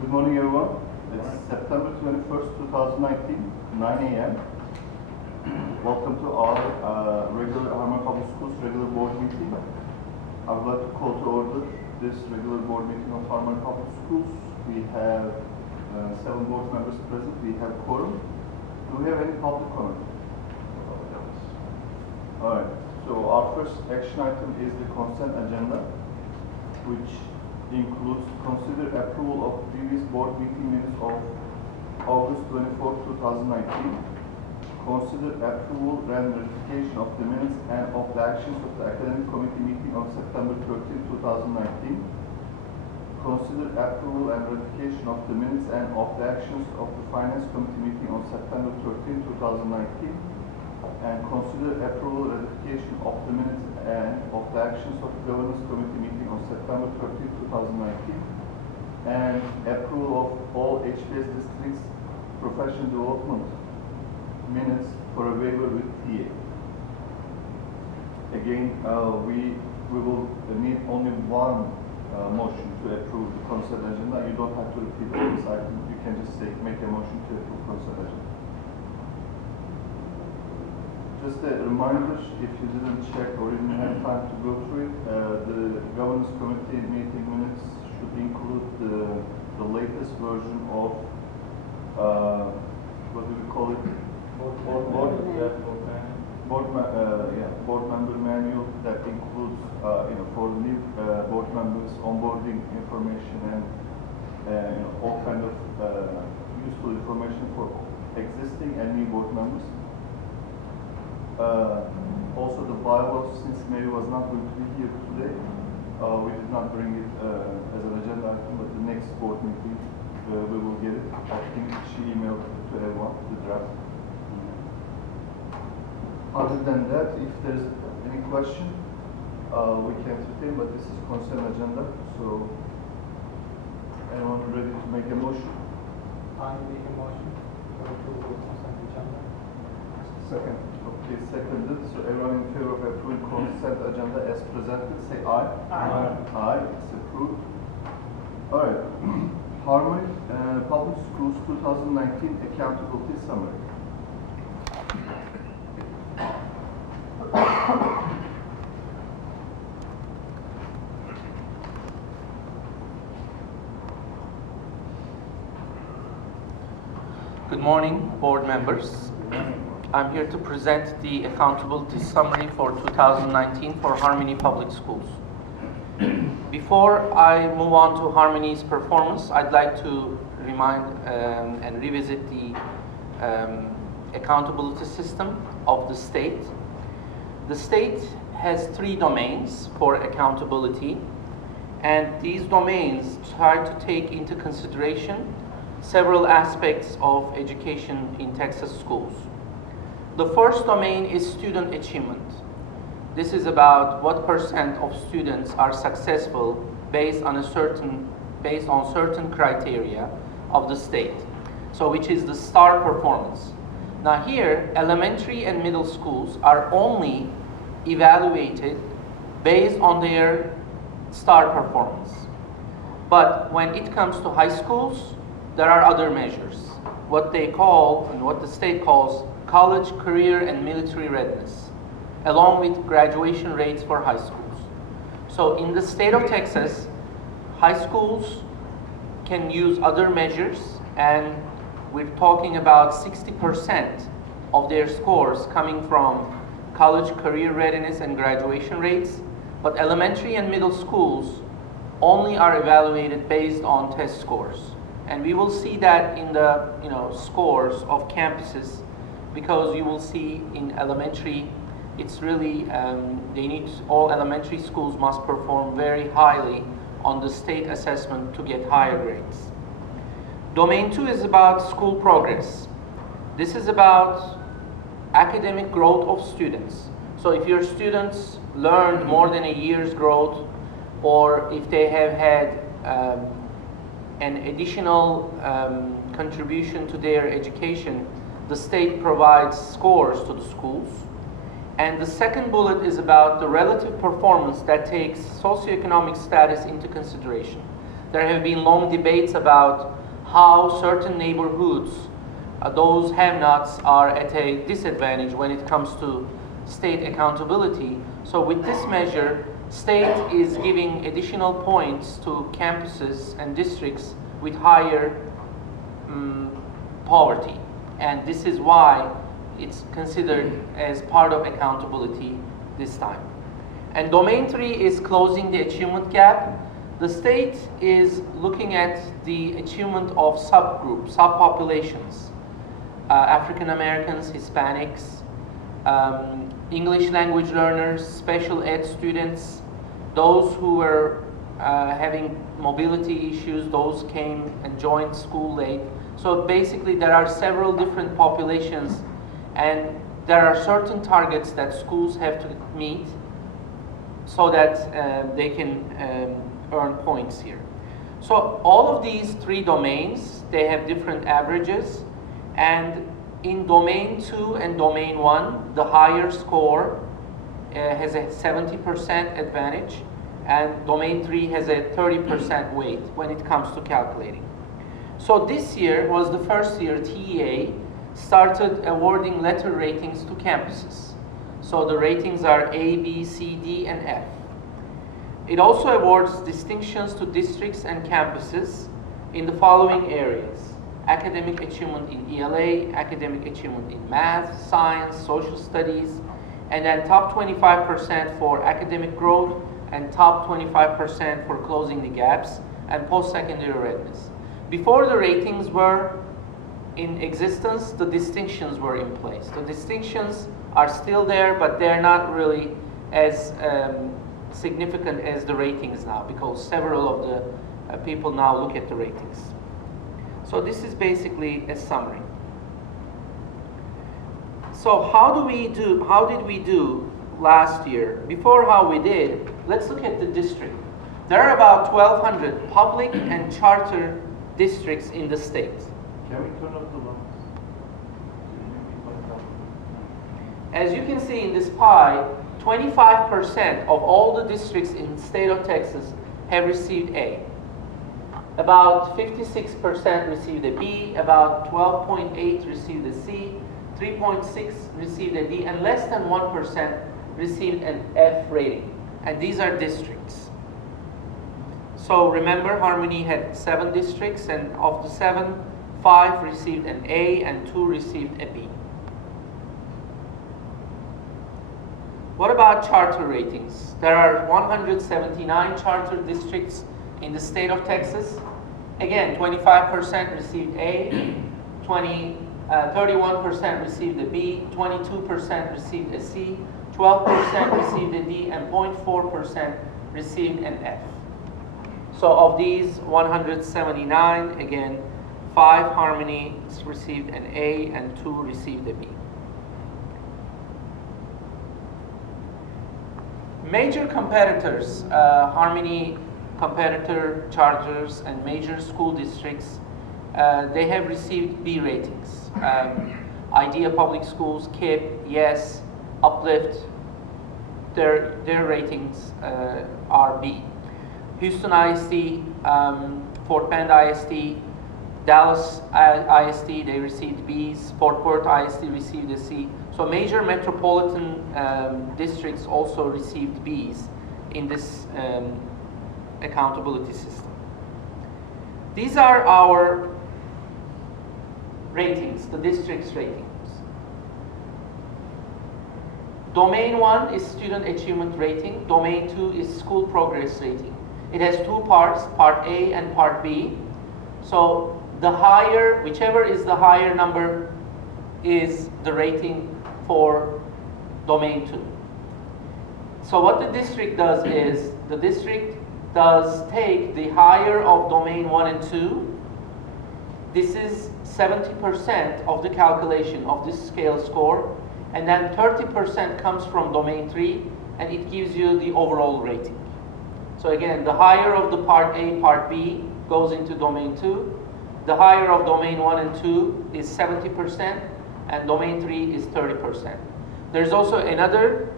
Good morning, everyone. It's September 21st, 2019, 9 a.m. Welcome to our regular Hartmann Public Schools regular board meeting. I would like to call to order this regular board meeting of Hartmann Public Schools. We have 7 board members present. We have quorum. Do we have any public comment? All right. So our first action item is the consent agenda, which includes consider approval of previous board meeting minutes of August 24, 2019, consider approval and ratification of the minutes and of the actions of the academic committee meeting on September 13, 2019, consider approval and ratification of the minutes and of the actions of the finance committee meeting on September 13, 2019, and consider approval and ratification of the minutes and of the actions of the governance committee meeting on September 13, 2019, and approval of all HPS districts professional development minutes for a waiver with TA. Again, we will need only one motion to approve the consent agenda. You don't have to repeat all this item. You can just say, make a motion to approve consent agenda. Just a reminder, if you didn't check or didn't have time to go through it, the governance committee meeting minutes should include the latest version of what do we call it? Board member manual that includes for new board members onboarding information and all kind of useful information for existing and new board members. Also the bylaws, since Mary was not going to be here today, we did not bring it as an agenda item, but the next board meeting we will get it. I think she emailed it to everyone, the draft. Other than that, if there's any question, we can entertain, but this is consent agenda, so anyone ready to make a motion? I make a motion for approval of consent agenda. Second. Okay, seconded. So everyone in favor of approving consent agenda as presented, say aye. Aye. Aye. It's approved. All right. Hartmann Public Schools 2019 Accountability Summary. Good morning, board members. I'm here to present the accountability summary for 2019 for Harmony Public Schools. Before I move on to Harmony's performance, I'd like to remind and revisit the accountability system of the state. The state has 3 domains for accountability, and these domains try to take into consideration several aspects of education in Texas schools. The first domain is student achievement. This is about what percent of students are successful based on certain criteria of the state. So which is the STAR performance. Now here, elementary and middle schools are only evaluated based on their STAR performance. But when it comes to high schools, there are other measures, what they call and what the state calls college, career, and military readiness, along with graduation rates for high schools. So in the state of Texas, high schools can use other measures, and we're talking about 60% of their scores coming from college, career readiness, and graduation rates. But elementary and middle schools only are evaluated based on test scores. And we will see that in the scores of campuses, because you will see in elementary, it's really, all elementary schools must perform very highly on the state assessment to get higher grades. Domain 2 is about school progress. This is about academic growth of students. So if your students learned more than a year's growth, or if they have had an additional contribution to their education, the state provides scores to the schools. And the second bullet is about the relative performance that takes socioeconomic status into consideration. There have been long debates about how certain neighborhoods, those have-nots, are at a disadvantage when it comes to state accountability. So with this measure, state is giving additional points to campuses and districts with higher poverty. And this is why it's considered as part of accountability this time. And domain 3 is closing the achievement gap. The state is looking at the achievement of subgroups, subpopulations, African Americans, Hispanics, English language learners, special ed students, those who were having mobility issues, those came and joined school late. So basically there are several different populations, and there are certain targets that schools have to meet so that they can earn points here. So all of these 3 domains, they have different averages, and in domain 2 and domain 1, the higher score has a 70% advantage, and domain 3 has a 30% weight when it comes to calculating. So this year was the first year TEA started awarding letter ratings to campuses. So the ratings are A, B, C, D, and F. It also awards distinctions to districts and campuses in the following areas: academic achievement in ELA, academic achievement in math, science, social studies, and then top 25% for academic growth and top 25% for closing the gaps and post-secondary readiness. Before the ratings were in existence, the distinctions were in place. The distinctions are still there, but they're not really as significant as the ratings now, because several of the people now look at the ratings. So this is basically a summary. So how did we do last year? Before how we did, let's look at the district. There are about 1,200 public and charter districts in the state. Can we turn off the lights? As you can see in this pie, 25% of all the districts in the state of Texas have received A. About 56% received a B, about 12.8% received a C, 3.6% received a D, and less than 1% received an F rating. And these are districts. So remember, Harmony had 7 districts, and of the 7, 5 received an A and 2 received a B. What about charter ratings? There are 179 charter districts in the state of Texas. Again, 25% received A, 31% received a B, 22% received a C, 12% received a D, and 0.4% received an F. So of these 179, again, 5 Harmonies received an A and 2 received a B. Major competitors, Harmony competitor charters and major school districts, they have received B ratings. Idea Public Schools, KIPP, YES, Uplift, their ratings are B. Houston ISD, Fort Bend ISD, Dallas ISD, they received Bs. Fort Worth ISD received a C. So major metropolitan districts also received Bs in this accountability system. These are our ratings, the district's ratings. Domain 1 is student achievement rating. Domain 2 is school progress rating. It has 2 parts, part A and part B. So the higher, whichever is the higher number, is the rating for domain 2. So what the district does is, the district does take the higher of domain 1 and 2. This is 70% of the calculation of this scale score, and then 30% comes from domain 3, and it gives you the overall rating. So again, the higher of the part A, part B goes into domain 2. The higher of domain 1 and 2 is 70%, and domain 3 is 30%. There's also another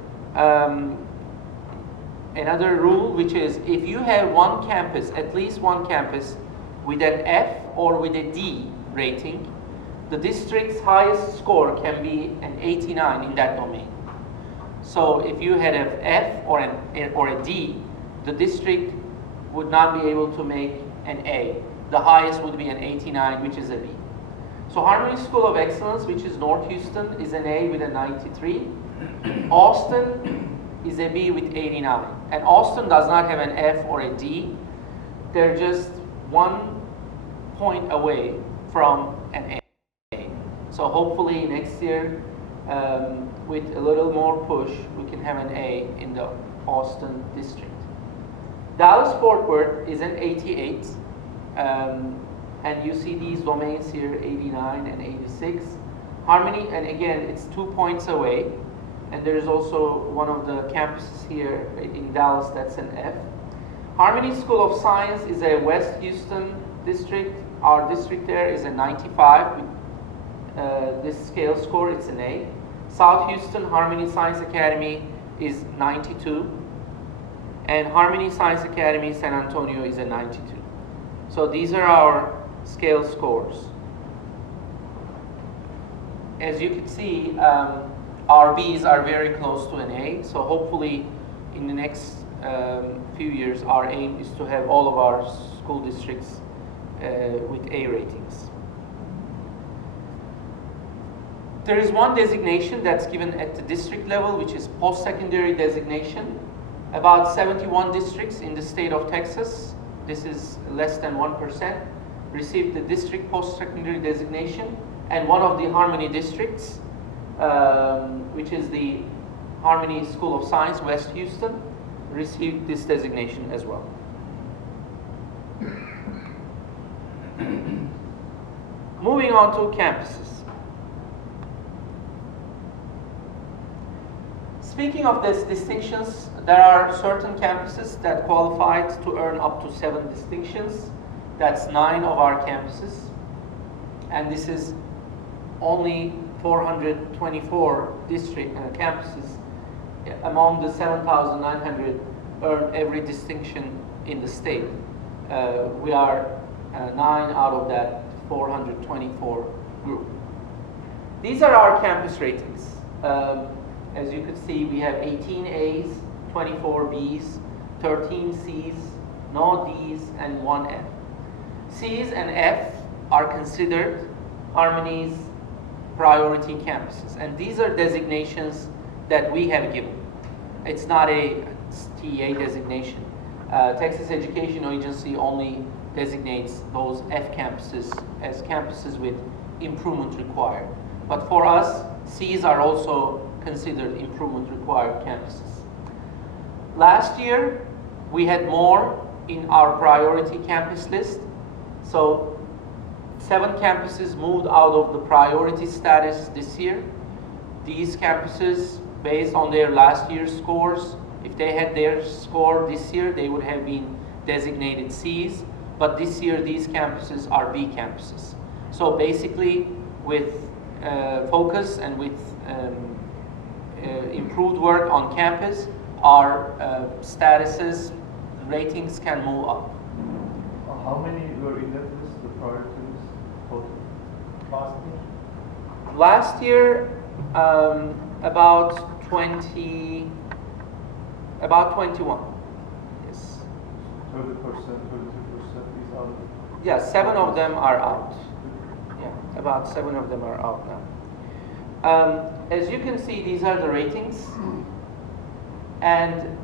another rule, which is if you have one campus, at least one campus, with an F or with a D rating, the district's highest score can be an 89 in that domain. So if you had an F or a D, the district would not be able to make an A. The highest would be an 89, which is a B. So Harmony School of Excellence, which is North Houston, is an A with a 93. Austin is a B with 89. And Austin does not have an F or a D. They're just 1 point away from an A. So hopefully next year, with a little more push, we can have an A in the Austin district. Dallas-Fort Worth is an 88. And you see these domains here, 89 and 86. Harmony, and again, it's 2 points away. And there's also one of the campuses here in Dallas that's an F. Harmony School of Science is a West Houston district. Our district there is a 95. With, this scale score, it's an A. South Houston Harmony Science Academy is 92. And Harmony Science Academy San Antonio is a 92. So these are our scale scores. As you can see, our Bs are very close to an A, so hopefully in the next few years our aim is to have all of our school districts with A ratings. There is one designation that's given at the district level, which is post-secondary designation. About 71 districts in the state of Texas, this is less than 1%, received the district post-secondary designation, and one of the Harmony districts, which is the Harmony School of Science, West Houston, received this designation as well. Moving on to campuses. Speaking of these distinctions, there are certain campuses that qualified to earn up to 7 distinctions. That's 9 of our campuses. And this is only 424 district campuses among the 7,900 earn every distinction in the state. We are 9 out of that 424 group. These are our campus ratings. As you can see, we have 18 A's, 24 B's, 13 C's, no D's, and 1 F. C's and F are considered Harmony's priority campuses, and these are designations that we have given. It's not a TA designation. Texas Education Agency only designates those F campuses as campuses with improvement required. But for us, C's are also considered improvement required campuses. Last year, we had more in our priority campus list. So 7 campuses moved out of the priority status this year. These campuses, based on their last year's scores, if they had their score this year, they would have been designated C's. But this year, these campuses are B campuses. So basically, with focus and with improved work on campus, our statuses, ratings can move up. How many were in that list, the priorities total? Last year? Last year, about 21. Yes. 30%, 32% is out. Yeah, 7 of them are out. Yeah, about 7 of them are out now. As you can see, these are the ratings. And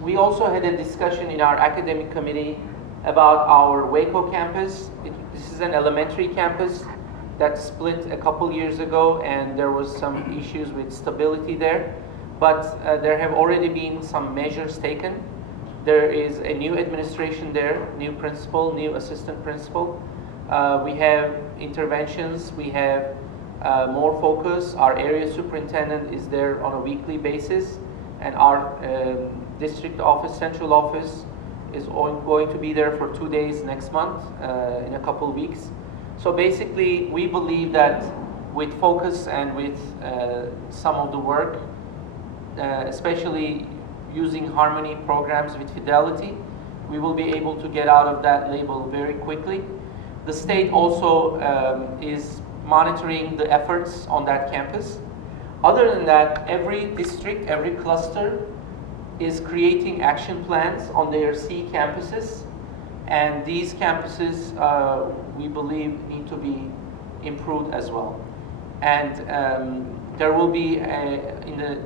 we also had a discussion in our academic committee about our Waco campus. This is an elementary campus that split a couple years ago, and there was some issues with stability there. But there have already been some measures taken. There is a new administration there, new principal, new assistant principal. We have interventions, we have more focus. Our area superintendent is there on a weekly basis, and our district office, central office, is going to be there for 2 days next month, in a couple weeks. So basically, we believe that with focus and with some of the work, especially using Harmony programs with Fidelity, we will be able to get out of that label very quickly. The state also is monitoring the efforts on that campus. Other than that, every district, every cluster is creating action plans on their C campuses, and these campuses we believe need to be improved as well. And there will be in the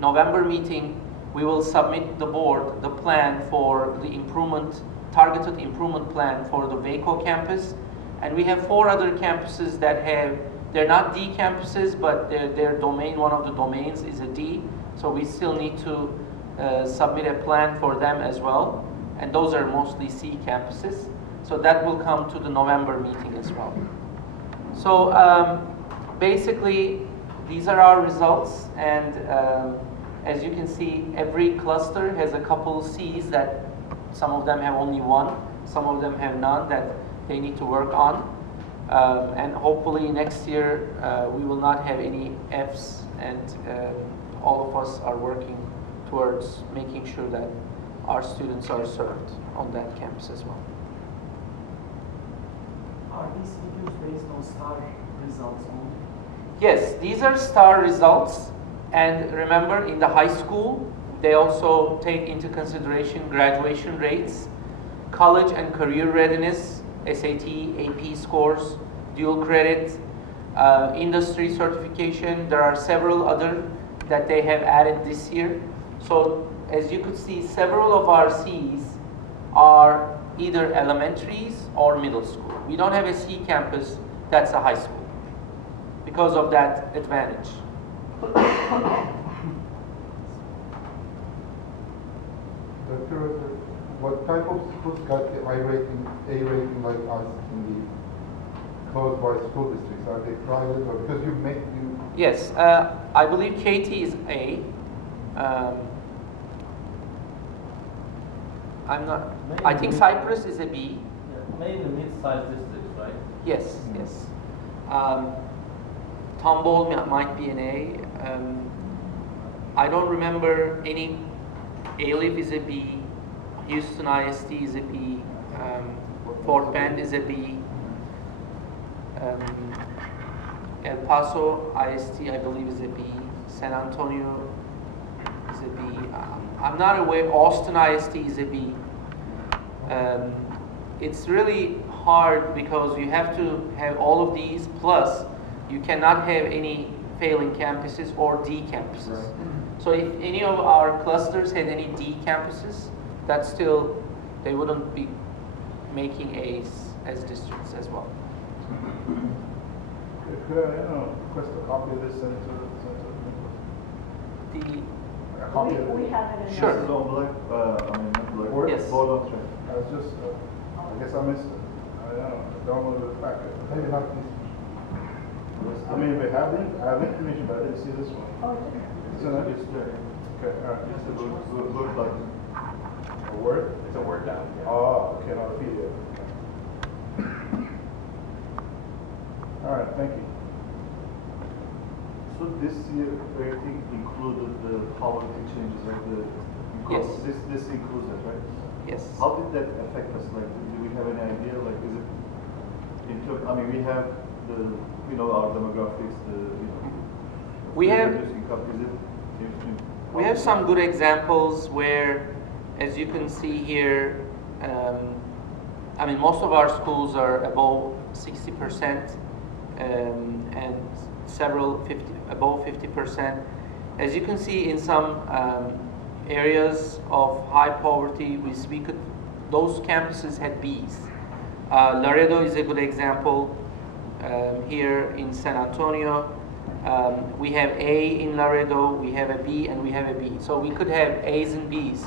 November meeting, we will submit the board the plan for the improvement, targeted improvement plan for the Waco campus. And we have 4 other campuses that have, they're not D campuses, but their domain, one of the domains is a D. So we still need to submit a plan for them as well. And those are mostly C campuses. So that will come to the November meeting as well. So basically, these are our results. And as you can see, every cluster has a couple C's that some of them have only one, some of them have none that they need to work on. And hopefully next year we will not have any F's, and all of us are working towards making sure that our students are served on that campus as well. Are these figures based on STAR results only? Yes, these are STAR results. And remember, in the high school, they also take into consideration graduation rates, college and career readiness, SAT, AP scores, dual credit, industry certification. There are several other that they have added this year. So as you could see, several of our C's are either elementaries or middle school. We don't have a C campus that's a high school because of that advantage. Dr. What type of schools got the A rating like us in the closed by school districts? Are they private or because you make you? Yes, I believe KT is A. I'm not. I think Cyprus is a B. Yeah, mainly mid-sized districts, right? Yes, yes. Tomball might be an A. I don't remember any. Alif is a B. Houston ISD is a B. Fort Bend is a B. El Paso ISD, I believe, is a B. San Antonio is a B. I'm not aware. Austin ISD is a B. It's really hard because you have to have all of these, plus you cannot have any failing campuses or D campuses. Right. So if any of our clusters had any D campuses, that still, they wouldn't be making A's as districts as well. Could I request a copy of this sent to a copy of it? We have it in. Sure. This is on black, not black. Word? Yes. Board on track. I was just, I guess I missed it. I downloaded the packet. Maybe not this. I mean, we have the information, but I didn't see this one. Oh, it didn't. Isn't it? It's there. Okay, all right. It's a Word document. A Word? It's a Word document. Oh, okay, not a PDF. All right, thank you. So this year, everything included the poverty changes, like the. Yes. This includes that, right? Yes. How did that affect us? Like, do we have any idea? Like, is it I mean, we have the, our demographics, We have. income. Is it? We have some good examples where, as you can see here, I mean, most of our schools are above 60%, and several above 50%. As you can see, in some areas of high poverty, those campuses had B's. Laredo is a good example. Here in San Antonio, we have A in Laredo, we have a B, and we have a B. So we could have A's and B's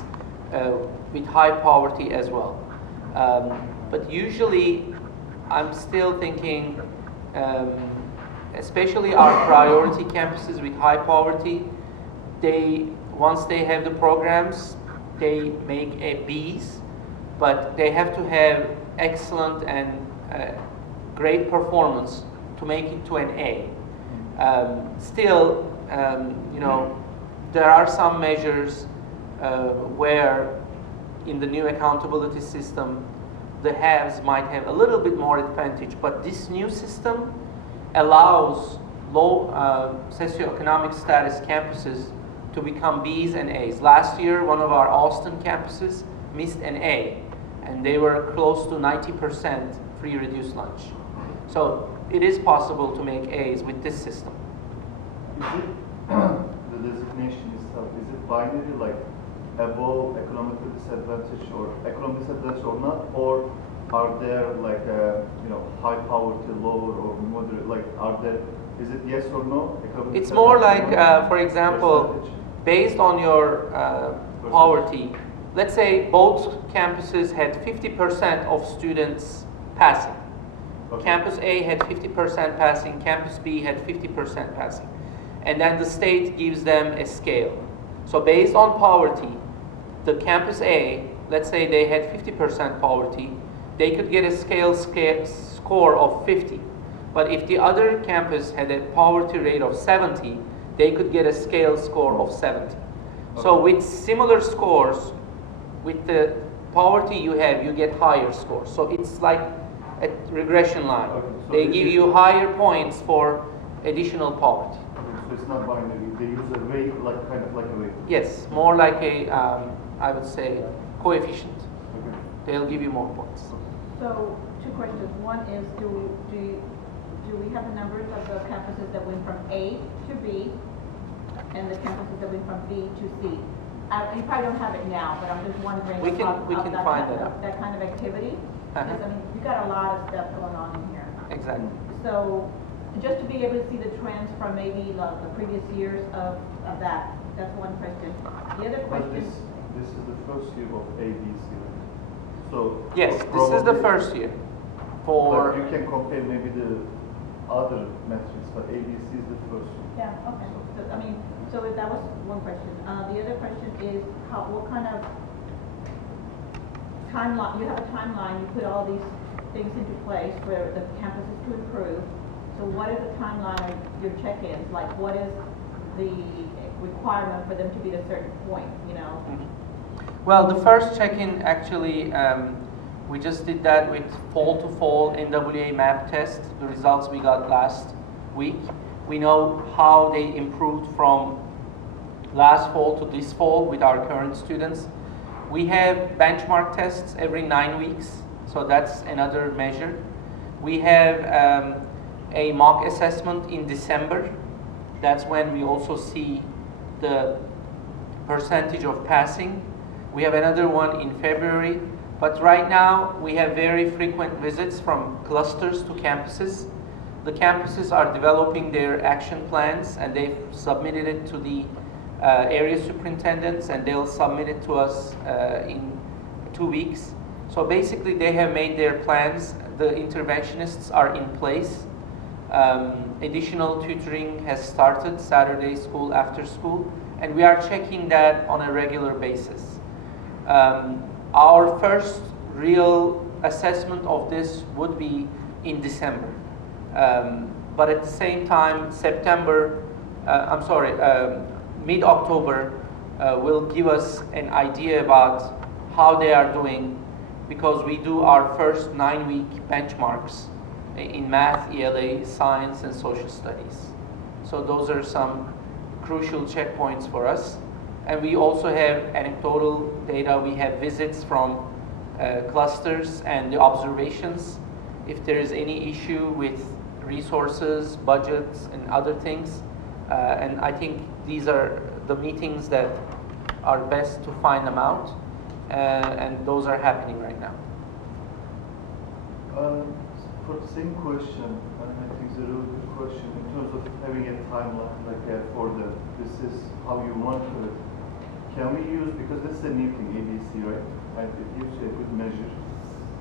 with high poverty as well. But usually, I'm still thinking, especially our priority campuses with high poverty, once they have the programs, they make a B's, but they have to have excellent and great performance to make it to an A. Still, there are some measures where in the new accountability system, the haves might have a little bit more advantage, but this new system allows low socioeconomic status campuses to become Bs and As. Last year, one of our Austin campuses missed an A, and they were close to 90% free reduced lunch. So it is possible to make A's with this system. Is it the designation itself? Is it binary, like above economically disadvantaged or economic disadvantaged or not, or are there like high poverty, lower or moderate? Like are there? Is it yes or no? It's more like, for example, percentage? based on your poverty. Let's say both campuses had 50% of students passing. Okay. Campus A had 50% passing, Campus B had 50% passing. And then the state gives them a scale. So based on poverty, the Campus A, let's say they had 50% poverty, they could get a score of 50. But if the other campus had a poverty rate of 70, they could get a scale score of 70. So with similar scores, with the poverty you have, you get higher scores. So it's like a regression line. Okay, so They this give is- you higher points for additional poverty. So it's not binary. They use a weight, like kind of like a weight. Yes, more like a, I would say, coefficient. Okay. They'll give you more points. So, two questions. One is, do we have the numbers of the campuses that went from A to B and the campuses that went from B to C? You probably don't have it now, but I'm just wondering. We can find that out. That kind of activity? Uh-huh. Because, I mean, you got a lot of stuff going on in here. Exactly. So, just to be able to see the trends from maybe like the previous years of that, that's one question. The other But question. this is the first year of ABC, right? So Yes, this is the probably- first year. For But you can compare maybe the other metrics, but ABC is the first one. Yeah, okay. So, I mean, so if that was one question. The other question is, what kind of timeline, you have a timeline, you put all these things into place for the campuses to improve. So what is the timeline of your check-ins? Like, what is the requirement for them to be at a certain point, you know? Well, the first check-in actually, we just did that with fall-to-fall NWA map test, the results we got last week. We know how they improved from last fall to this fall with our current students. We have benchmark tests every 9 weeks, so that's another measure. We have a mock assessment in December. That's when we also see the percentage of passing. We have another one in February, but right now we have very frequent visits from clusters to campuses. The campuses are developing their action plans and they've submitted it to the area superintendents and they'll submit it to us in 2 weeks. So basically they have made their plans, the interventionists are in place. Additional tutoring has started, Saturday school, after school, and we are checking that on a regular basis. Our first real assessment of this would be in December. But at the same time, mid-October will give us an idea about how they are doing, because we do our first 9-week benchmarks in math, ELA, science, and social studies. So those are some crucial checkpoints for us. And we also have anecdotal data. We have visits from clusters and the observations. If there is any issue with resources, budgets, and other things. And I think these are the meetings that are best to find them out. And those are happening right now. For the same question, I think it's a really good question in terms of having a timeline like for this is how you monitor it. Can we use, because this is a meeting, ABC, right? And it gives you a good measure.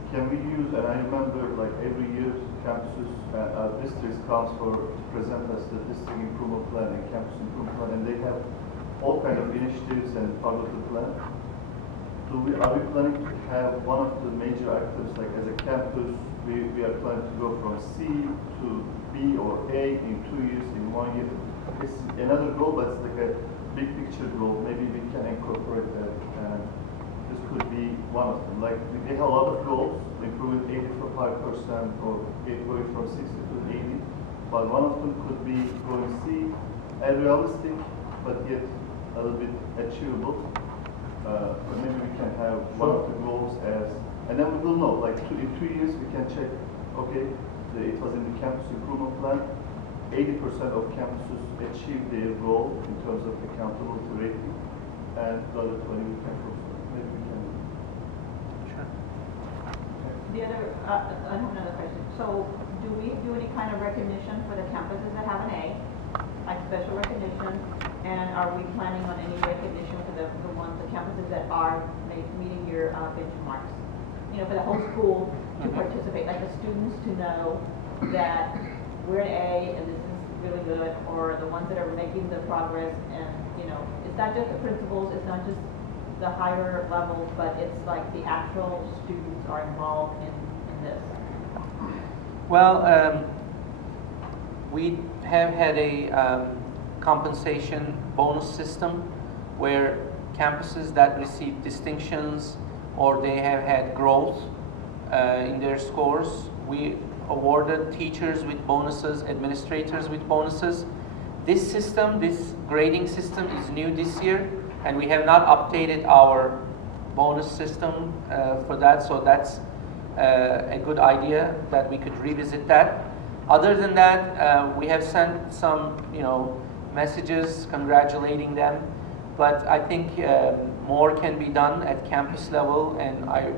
Can we use, and I remember like every year campuses, districts comes to present us the district improvement plan and campus improvement plan, and they have all kind of initiatives and part of the plan. Are we planning to have one of the major items like as a campus we are planning to go from C to B or A in 2 years, in 1 year. It's another goal, but it's like a big picture goal. Maybe we can incorporate that. And this could be one of them. Like they have a lot of goals, improving 85% or going from 60 to 80. But one of them could be going C, realistic, but yet a little bit achievable. But maybe we can have one of the goals as, and then we will know. Like in 2 years, we can check. Okay, it was in the campus improvement plan. 80% of campuses achieved their goal in terms of accountability rating, and the other 20 we can focus on. Maybe we can. Sure. The other, I have another question. So, do we do any kind of recognition for the campuses that have an A, like special recognition? And are we planning on any recognition for the campuses that are meeting your benchmarks? You know, for the whole school to participate, like the students to know that we're an A and this is really good, or the ones that are making the progress. And you know, it's not just the principals, it's not just the higher levels, but it's like the actual students are involved in this. Well, we have had a compensation bonus system where campuses that receive distinctions or they have had growth in their scores, we awarded teachers with bonuses, administrators with bonuses. This system, this grading system is new this year, and we have not updated our bonus system for that, so that's a good idea that we could revisit that. Other than that, we have sent some, messages congratulating them, but I think more can be done at campus level, and I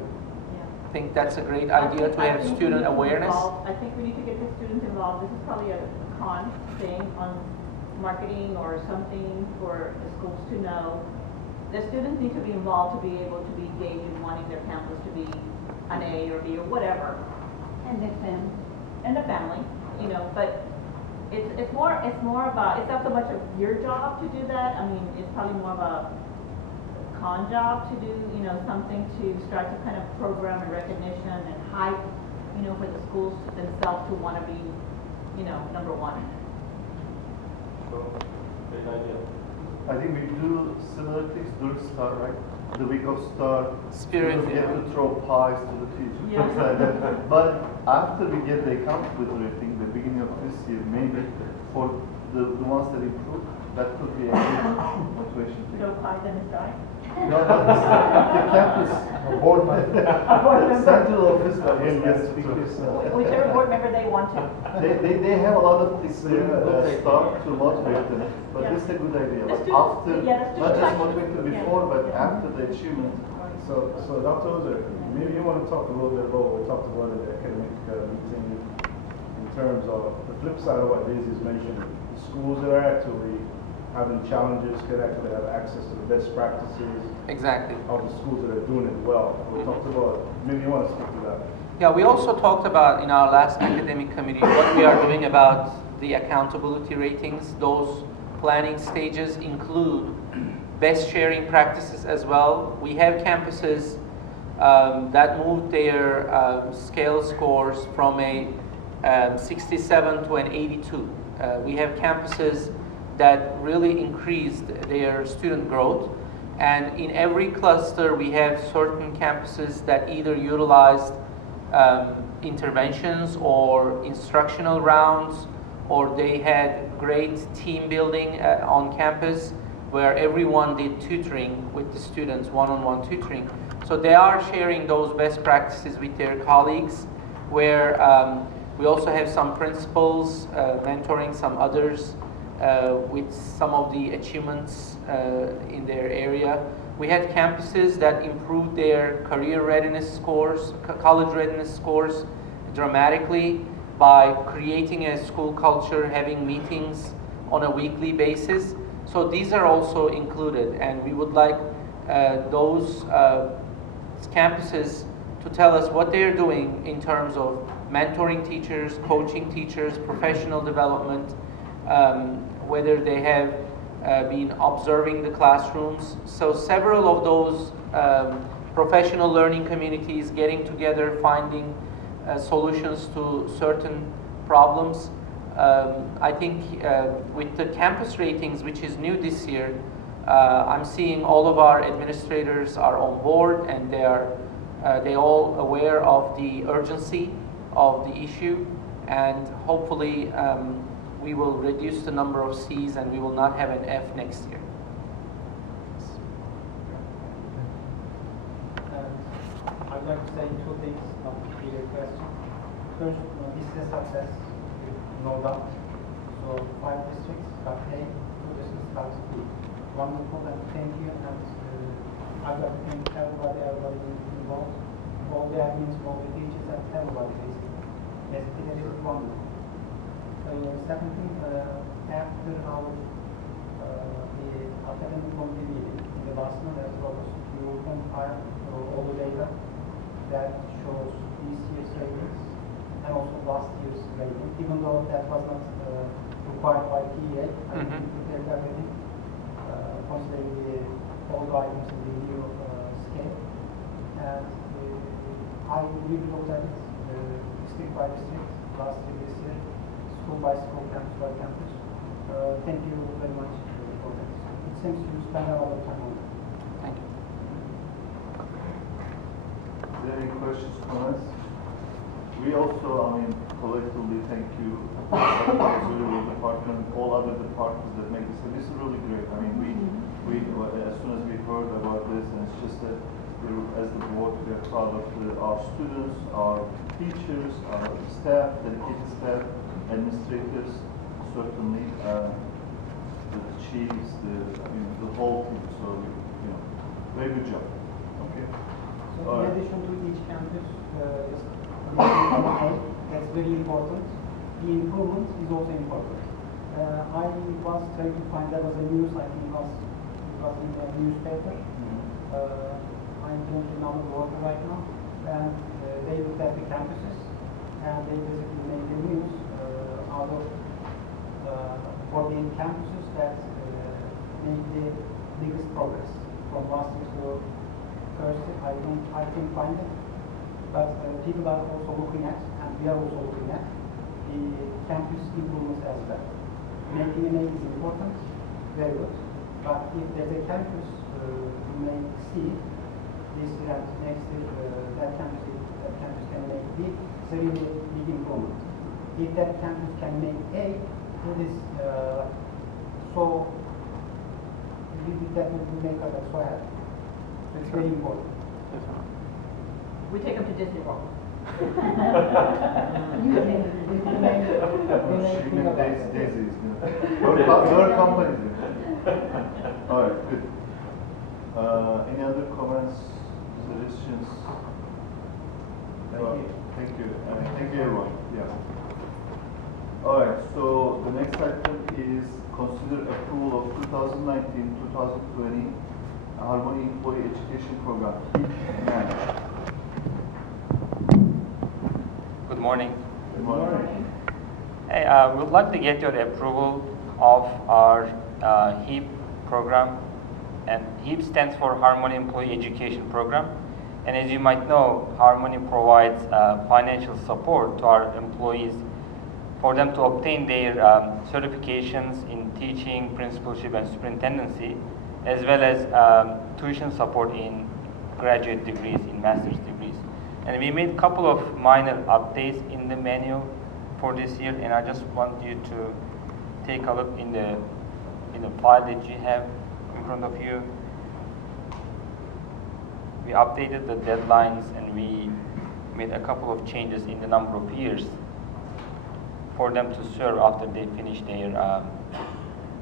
think that's a great idea to have student awareness. I think we need to get the students involved. This is probably a con thing on marketing or something for the schools to know. The students need to be involved to be able to be engaged in wanting their campus to be an A or B or whatever. And the family, but it's more about, it's not so much of your job to do that. I mean, it's probably more of a con job to do, something to start to kind of program and recognition and hype, for the schools themselves to want to be, number one. So, great idea. I think we do similar things during STAR, right? The week of STAR, Spirit, we get to throw pies to the teachers, things like that. But after we get the accountability rating, the beginning of this year, maybe for the ones that improve, that could be a good motivation thing. Throw pies in the sky? No, not the campus. Board member. Central office, but in guest speakers. Whichever board member they want to. They have a lot of things start to motivate them, but this is a good idea. Like after, not just motivate them before, but after the achievement. So Dr. Ozer, maybe you want to talk a little bit about what we talked about in the academic meeting in terms of the flip side of what Daisy's mentioned. The schools that are actually having challenges could actually have access to the best practices Exactly. of the schools that are doing it well. We talked about, maybe you want to speak to that. Yeah, we also talked about in our last academic committee what we are doing about the accountability ratings. Those planning stages include best sharing practices as well. We have campuses that moved their scale scores from a 67 to an 82. We have campuses that really increased their student growth. And in every cluster, we have certain campuses that either utilized interventions or instructional rounds, or they had great team building on campus where everyone did tutoring with the students, one-on-one tutoring. So they are sharing those best practices with their colleagues, where we also have some principals mentoring some others with some of the achievements in their area. We had campuses that improved their career readiness scores, college readiness scores dramatically by creating a school culture, having meetings on a weekly basis. So these are also included, and we would like those campuses to tell us what they're doing in terms of mentoring teachers, coaching teachers, professional development, whether they have been observing the classrooms. So several of those professional learning communities getting together, finding solutions to certain problems. I think with the campus ratings, which is new this year, I'm seeing all of our administrators are on board, and they all aware of the urgency of the issue, and hopefully we will reduce the number of C's and we will not have an F next year. I'd like to say two things, not to your question. First, this is a success, no doubt. So 5 districts got A, 2 districts got B. Wonderful, and thank you. And I'd like to thank everybody involved, all the admins, all the teachers, and everybody basically. Basically, this is wonderful. Second thing, after our the academic committee meeting in the Boston, as well as you will compile all the data that shows this year's ratings and also last year's rating, even though that was not required by TEA. I think we prepared everything, considering all the items in the new scale. And I really looked at it district by district, last year, this year, school by school, campus by campus. Thank you very much for that. It seems you spend a lot of time on it. Thank you. Is there any questions, comments? We also, collectively thank you, the department, all other departments that make this. This is really great. We as soon as we heard about this, and it's just that as the board, we are proud of our students, our teachers, our staff, dedicated staff, administrators, certainly the chiefs, the whole team. So, very good job. Okay. So in addition to each campus, that's very important. The improvement is also important. I was trying to find, there was a news, I think it was in the newspaper. I don't remember the order right now. And they looked at the campuses, and they basically made the news out of 48 campuses that made the biggest progress from last year to first year. I can't find it, but people are also looking at, and we are also looking at, the campus improvements as well. Making an A is important, very good, but if there's a campus to make C, this year and next year, that campus can make B, it's a really big improvement. If that campus can make A, it is so, that will make us so happy. So it's very important. We take them to Disney World. Daisies. Your companies. All right, good. Any other comments, suggestions? Thank you. Thank you, everyone. Yeah. All right. So the next item is consider approval of 2019-2020 Harmony Employee Education Program. Good morning. Good morning. Hey, we'd like to get your approval of our Heep program. And Heep stands for Harmony Employee Education Program. And as you might know, Harmony provides financial support to our employees for them to obtain their certifications in teaching, principalship, and superintendency, as well as tuition support in graduate degrees, in master's degrees. And we made a couple of minor updates in the manual for this year, and I just want you to take a look in the file that you have in front of you. We updated the deadlines, and we made a couple of changes in the number of years for them to serve after they finish their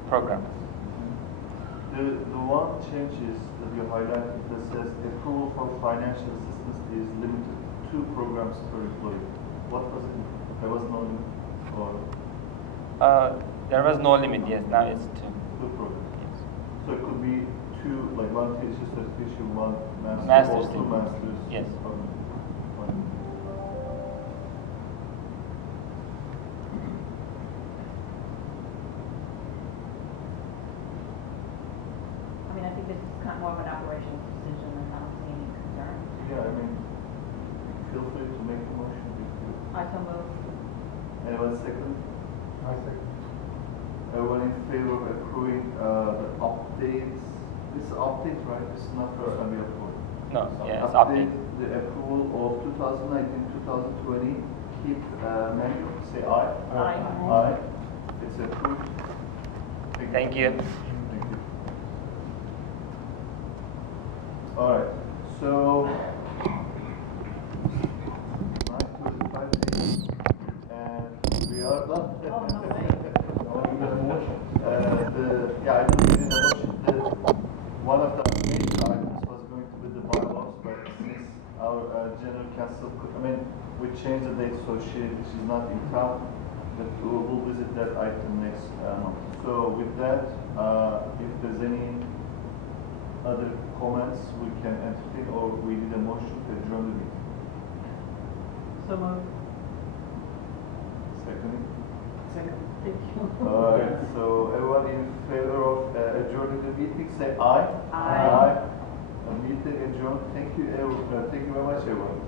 program. The one change is that you highlighted that says approval for financial assistance is limited to 2 programs per employee. What was it? There was no limit, or? There was no limit, yes, now it's 2. 2 programs. Yes. So it could be 2, like 1 teacher certification, 1 Master's or 2 degree. masters. Yes. I think this is kind of more of an operations decision, and I don't see any concern. Yeah, feel free to make the motion. second. I second. Everyone in favor of approving the updates? This is update, right? This is not first time we approve. No, yeah, it's update. The approval of 2019-2020 Heep manual. Say aye. Aye. Aye. It's approved. Thank you. Thank you. All right. So 9:25 p.m. and we are done. Oh, no way. Yeah, I don't need a motion. One of the major items was going to be the bylaws, but since our general counsel, we changed the date, so she is not in town, but we'll visit that item next month. So with that, if there's any other comments, we can entertain, or we need a motion to adjourn the meeting. So moved. Second. Thank you. All right, so everyone in favor of adjourning the meeting, say aye. Aye. Meeting adjourned. Thank you very much, everyone.